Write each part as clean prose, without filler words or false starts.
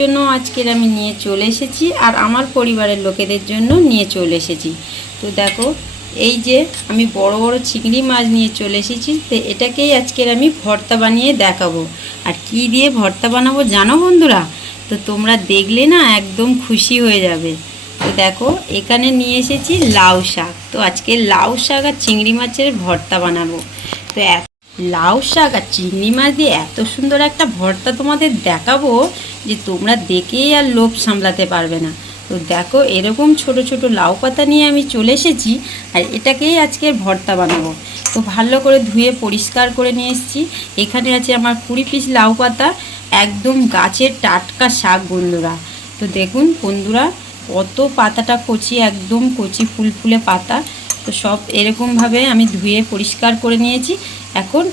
জন্য আজকের আমি নিয়ে চলে এসেছি আর আমার পরিবারের লোকেদের জন্য নিয়ে চলে এসেছি। তো দেখো, এই যে আমি বড় বড় চিংড়ি মাছ নিয়ে চলে এসেছি। তো এটাকেই আজকের আমি ভর্তা বানিয়ে দেখাবো। আর কি দিয়ে ভর্তা বানাবো জানো বন্ধুরা? তো তোমরা দেখলে না একদম খুশি হয়ে যাবে। তো দেখো, এখানে নিয়ে এসেছি লাউ শাক। তো আজকে লাউ শাক আর চিংড়ি মাছের ভর্তা বানাবো। তো লাউ শাক আর চিংড়ি মাছ দিয়ে এত সুন্দর একটা ভর্তা তোমাদের দেখাবো যে তোমরা দেখেই আর লোভ সামলাতে পারবে না। তো দেখো, এরকম ছোট ছোট লাউ পাতা নিয়ে আমি চলে এসেছি আর এটাকেই আজকের ভর্তা বানাবো। তো ভালো করে ধুয়ে পরিষ্কার করে নিয়ে এসেছি। এখানে আছে আমার 20 পিস লাউ পাতা, একদম গাছের টাটকা শাক বন্ধুরা। তো দেখুন বন্ধুরা, কত পাতাটা কচি, একদম কচি ফুলফুলে পাতা। তো সব এরকমভাবে আমি ধুয়ে পরিষ্কার করে নিয়েছি। এখন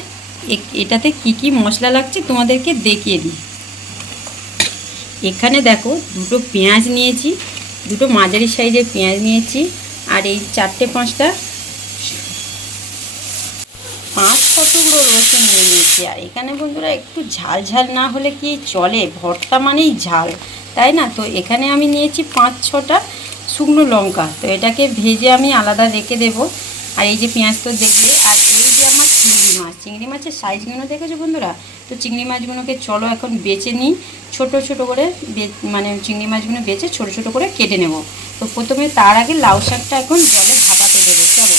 এটাতে কি কি মশলা লাগছে তোমাদেরকে দেখিয়ে দিই। এখানে দেখো, দুটো পেঁয়াজ নিয়েছি, দুটো মাঝারি সাইজের পেঁয়াজ নিয়েছি, আর এই 4-5টা 5-6 টুকরো রসুন নিয়েছি। আর এখানে বন্ধুরা একটু ঝাল ঝাল না হলে কি চলে? ভর্তা মানেই ঝাল, তাই না? তো এখানে আমি নিয়েছি 5-6টা শুকনো লঙ্কা। তো এটাকে ভেজে আমি আলাদা রেখে দেবো। আর এই যে পেঁয়াজ তো দেখলে, আর এই যে আমার চিংড়ি মাছের সাইজগুলো দেখেছো বন্ধুরা? তো চিংড়ি মাছগুলোকে চলো এখন বেছে নিই। ছোট ছোট করে মানে চিংড়ি মাছগুলো বেছে ছোট ছোট করে কেটে নেব। তো প্রথমে তার আগে লাউ শাকটা এখন জলে ভাপাতে দেবো। চলো,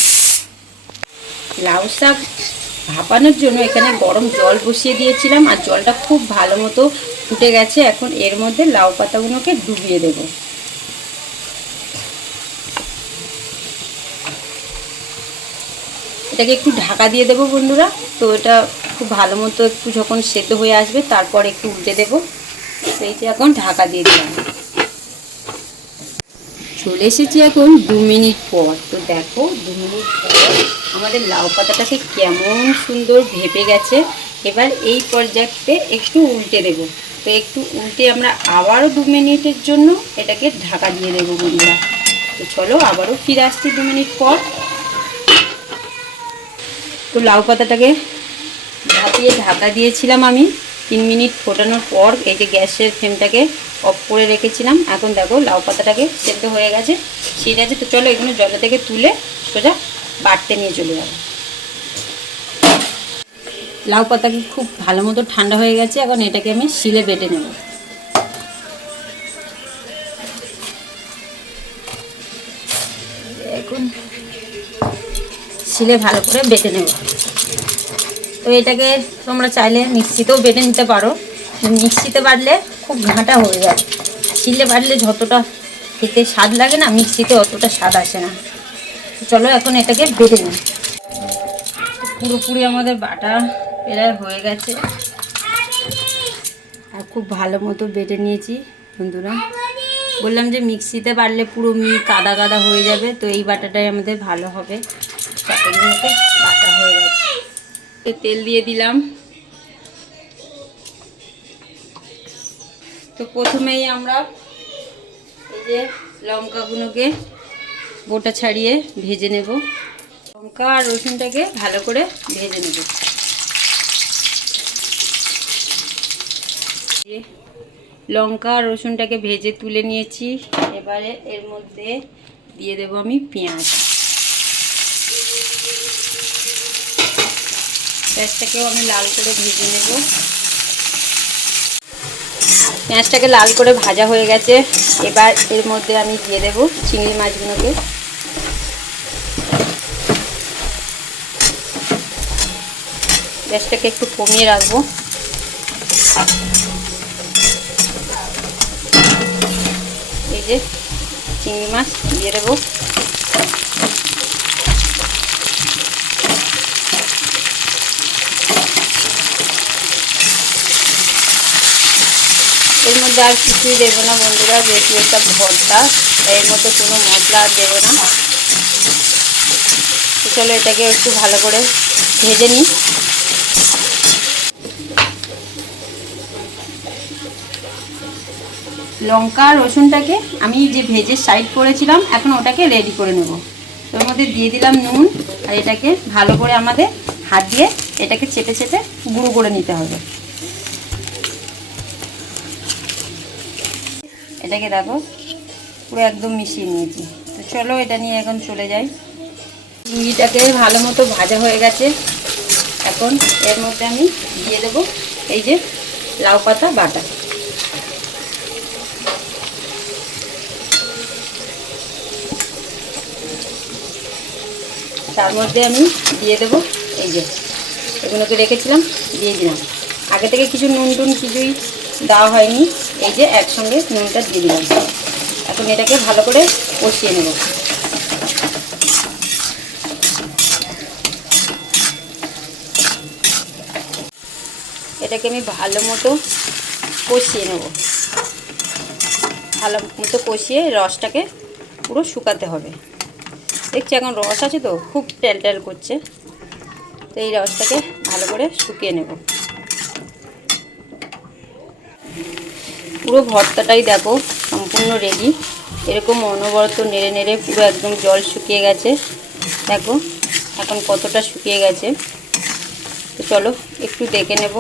লাউ শাক ভাপানোর জন্য এখানে গরম জল বসিয়ে দিয়েছিলাম, আর জলটা খুব ভালো মতো ফুটে গেছে। এখন এর মধ্যে লাউ পাতাগুলোকে ডুবিয়ে দেবো। এটাকে একটু ঢাকা দিয়ে দেবো বন্ধুরা। তো এটা খুব ভালো মতো একটু যখন সেদ্ধ হয়ে আসবে তারপর একটু উল্টে দেবো। তো এই যে এখন ঢাকা দিয়ে দিলাম। চলে এসেছি এখন 2 মিনিট পর। তো দেখো, 2 মিনিট পর আমাদের লাউ পাতাটাকে কেমন সুন্দর ভেপে গেছে। এবার এই পর্যায়ে একটু উল্টে দেবো। তো একটু উল্টে আমরা আবারও 2 মিনিটের জন্য এটাকে ঢাকা দিয়ে দেবো বন্ধুরা। তো চলো আবারও ফিরে আসছি 2 মিনিট পর। তো লাউ পাতাটাকে ভাপিয়ে ঢাকা দিয়েছিলাম আমি 3 মিনিট ফোটানোর পর। এই যে গ্যাসের ফ্লেমটাকে অফ করে রেখেছিলাম। এখন দেখো লাউ পাতাটাকে সেদ্ধ হয়ে গেছে, ঠিক আছে। তো চলো এগুলো জল থেকে তুলে সোজা বাটতে নিয়ে চলে যাবো। লাউ পাতাকে খুব ভালো মতো ঠান্ডা হয়ে গেছে। এখন এটাকে আমি শিলে বেটে নেব। এখন শিলে ভালো করে বেটে নেব। তো এটাকে তোমরা চাইলে মিক্সিতেও বেটে নিতে পারো। মিক্সিতে বাটলে খুব ঘাঁটা হয়ে যায়। শিলে বাটলে যতটা খেতে স্বাদ লাগে না, মিক্সিতে অতটা স্বাদ আসে না। চলো এখন এটাকে বেটে নিই। পুরোপুরি আমাদের বাটা প্রায় হয়ে গেছে, আর খুব ভালো মতো বেটে নিয়েছি বন্ধুরা। বললাম যে মিক্সিতে বাটলে পুরো কাদা কাদা হয়ে যাবে। তো এই বাটাটাই আমাদের ভালো হবে। এগুলোকে বাটা হয়ে গেছে। তেল দিয়ে দিলাম। তো প্রথমেই আমরা এই যে লঙ্কাগুলোকে গোটা ছাড়িয়ে ভেজে নেব। লঙ্কা আর রসুনটাকে ভালো করে ভেজে নেব। লঙ্কা আর রসুনটাকে ভেজে তুলে নিয়েছি। এবারে এর মধ্যে দিয়ে দেব আমি পেঁয়াজ। পেঁয়াজটাকেও আমি লাল করে ভেজে নেব। পেঁয়াজটাকে লাল করে ভাজা হয়ে গেছে। এবার এর মধ্যে আমি দিয়ে দেব চিংড়ি মাছগুলোকে। গ্যাসটাকে একটু কমিয়ে রাখবো। এই যে চিংড়ি মাছ দিয়ে দেবো। এর মধ্যে আর কিছুই দেবো না বন্ধুরা, যেহেতু এটা ভর্তা, এর মধ্যে কোনো মশলা আর দেবো না। তো চলো এটাকে একটু ভালো করে ভেজে নিই। লঙ্কা রসুনটাকে আমি যে ভেজে সাইড করেছিলাম, এখন ওটাকে রেডি করে নেব। তো ওর মধ্যে দিয়ে দিলাম নুন। আর এটাকে ভালো করে আমাদের হাত দিয়ে এটাকে চেপে চেপে গুঁড়ো করে নিতে হবে। এটাকে দেখো পুরো একদম মিশিয়ে নিয়েছি। তো চলো এটা নিয়ে এখন চলে যাই। চিংড়িটাকে ভালো মতো ভাজা হয়ে গেছে। এখন এর মধ্যে আমি দিয়ে দেবো এই যে লাউ পাতা বাটা। তার মধ্যে আমি দিয়ে দেবো এই যে এগুলোকে রেখেছিলাম, দিয়ে দিলাম। আগে থেকে কিছু নুন টুন কিছুই দেওয়া হয়নি, এই যে একসঙ্গে নুনটা দিয়ে দিলাম। এখন এটাকে ভালো করে কষিয়ে নেব। এটাকে আমি ভালো মতো কষিয়ে নেব। ভালো মতো কষিয়ে রসটাকে পুরো শুকাতে হবে। দেখছি এখন রস আছে তো খুব টেল করছে, তো এই রসটাকে ভালো করে শুকিয়ে নেব। পুরো ভর্তাটাই দেখো সম্পূর্ণ রেডি। এরকম অনবরত নেড়ে নেড়ে পুরো একদম জল শুকিয়ে গেছে। দেখো এখন কতটা শুকিয়ে গেছে। তো চলো একটু দেখে নেব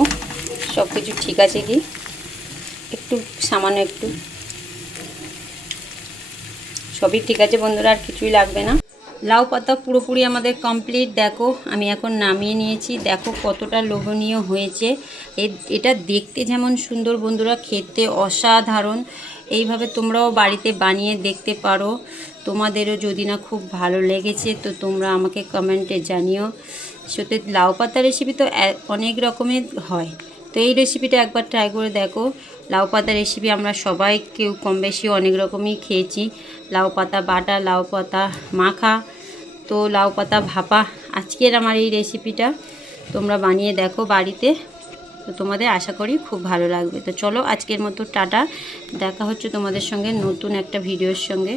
সব কিছু ঠিক আছে কি। একটু সামান্য একটু সবই ঠিক আছে বন্ধুরা, আর কিছুই লাগবে না। লাউ পাতা পুরোপুরি আমাদের কমপ্লিট। দেখো আমি এখন নামিয়ে নিয়েছি। দেখো কতটা লোভনীয় হয়েছে। এটা দেখতে যেমন সুন্দর বন্ধুরা, খেতে অসাধারণ। এইভাবে তোমরাও বাড়িতে বানিয়ে দেখতে পারো। তোমাদেরও যদি না খুব ভালো লেগেছে তো তোমরা আমাকে কমেন্টে জানিও। সত্যি লাউ পাতা রেসিপি তো অনেক রকমের হয়, তো এই রেসিপিটা একবার ট্রাই করে দেখো। লাউ পাতা রেসিপি আমরা সবাই কেউ কম বেশি অনেক রকমই খেয়েছি। লাউ পাতা বাটা, লাউ পাতা মাখা, তো লাউ পাতা ভাপা। আজকের আমার এই রেসিপিটা তোমরা বানিয়ে দেখো বাড়িতে, তো তোমাদের আশা করি খুব ভালো লাগবে। তো চলো আজকের মতো টাটা, দেখা হচ্ছে তোমাদের সঙ্গে নতুন একটা ভিডিওর সঙ্গে।